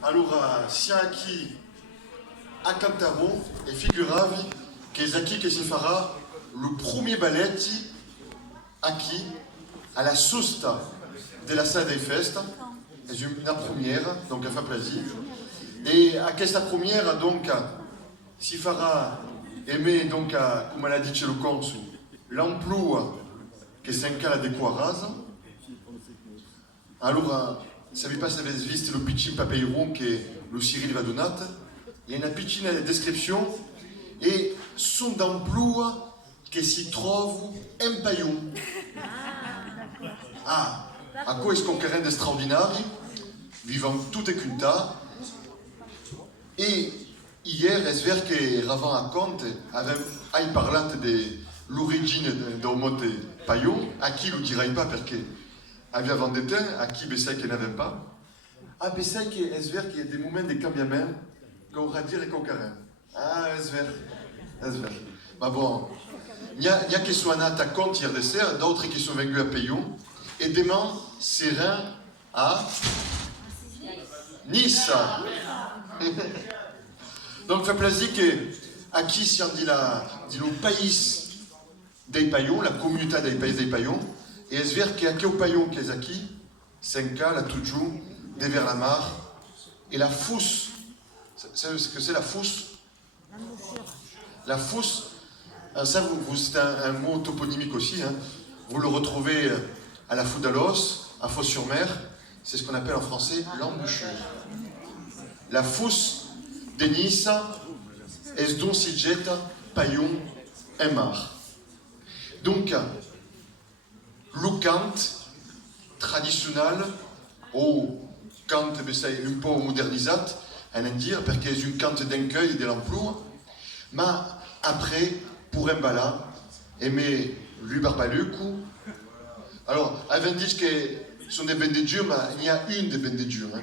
Allora, siamo qui a Cantaro e figuravi che Zaki che si farà le premier ballet aqui à la sosta della Sala dei Festa. È una première, donc a fa plaisir. E a questa première donc si farà aimer donc come l'ha dit le consul l'emploi che si incala de Quarasa. Allora, se vi pas se avete visto lo piccino papeiron che lo Cyril va donat, il y a una piccola descrizione e son d'emploi che si trouve in Paillon. Ah, a questo concorrenti straordinari, vivant tutte cunta, e hier es ver che eravamo a Conte, hai parlato dell'origine del monte Paillon, a chi lo dirai pas perché aveva vendetta, a chi pensait qu'il n'avait pas. Ah, pensait que es ver qu'il y a des moments de cambiamento qu'on va dire et qu'on carré. Ah, es ver. Ma bon, il y a qui sont nati à Conte hier dessert, d'autres qui sont venus à Paillon, et demain, serein à Nice. Donc, fait plaisir que à qui si on dit le pays des Paillons, la communauté des pays des Paillons, et es ver que aqui au Paillon qui est aqui, 5K, la Toujou, des vers la mare, et la Fousse. Savez ce que c'est la Fousse? La Fousse, ça c'est un mot toponymique aussi, hein. Vous le retrouvez à la Foudalos, à Fos-sur-Mer, c'est ce qu'on appelle en français l'embouchure. La Fousse de Nice, es don si jeta Paillon et mar. Donc, le cant traditionnel, ou cant un peu modernisé, à dire, parce que c'est une cante d'accueil de l'emploi, mais après, pour un bala, aimer lui barbalucu. Alors, avant dit que sont des bendedures, mais il y a une des bendedures. Hein.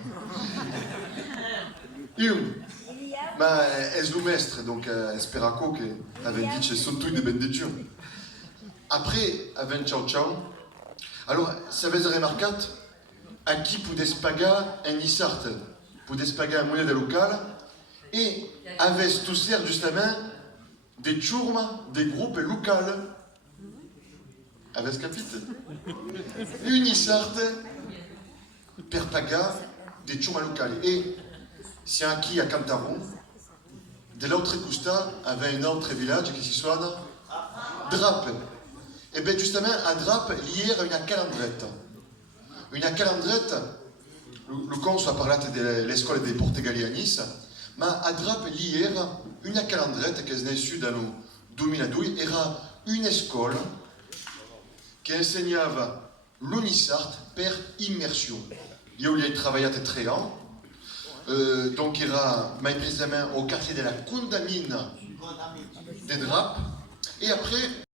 Une. Mais es le mestre, donc esperaco que avant dit que sont toutes des bendedures. Après, avant ciao ciao, alors, ça veut dire remarquer à qui pouvait pagar un isart, pouvait pagar une monnaie locale, et avait tout ça justement des tourmes, des groupes locaux. Avez capite? Une isart per pagar des tourmes locales. Et c'est un qui à Cantaro, de l'autre côté, avait un autre village qui s'y soit Drape. Et bien justement, à Drape, il y a une calandrette. Une calandrette, le consul a parlé de l'école des Portugais à Nice, mais à Drape, il y a une calandrette qui est issue dans le 2002, era une école qui enseignait l'unisart per immersion. Il y a travaillé très ans, donc il era, mais précisément au quartier de la Condamine de Drape, et après,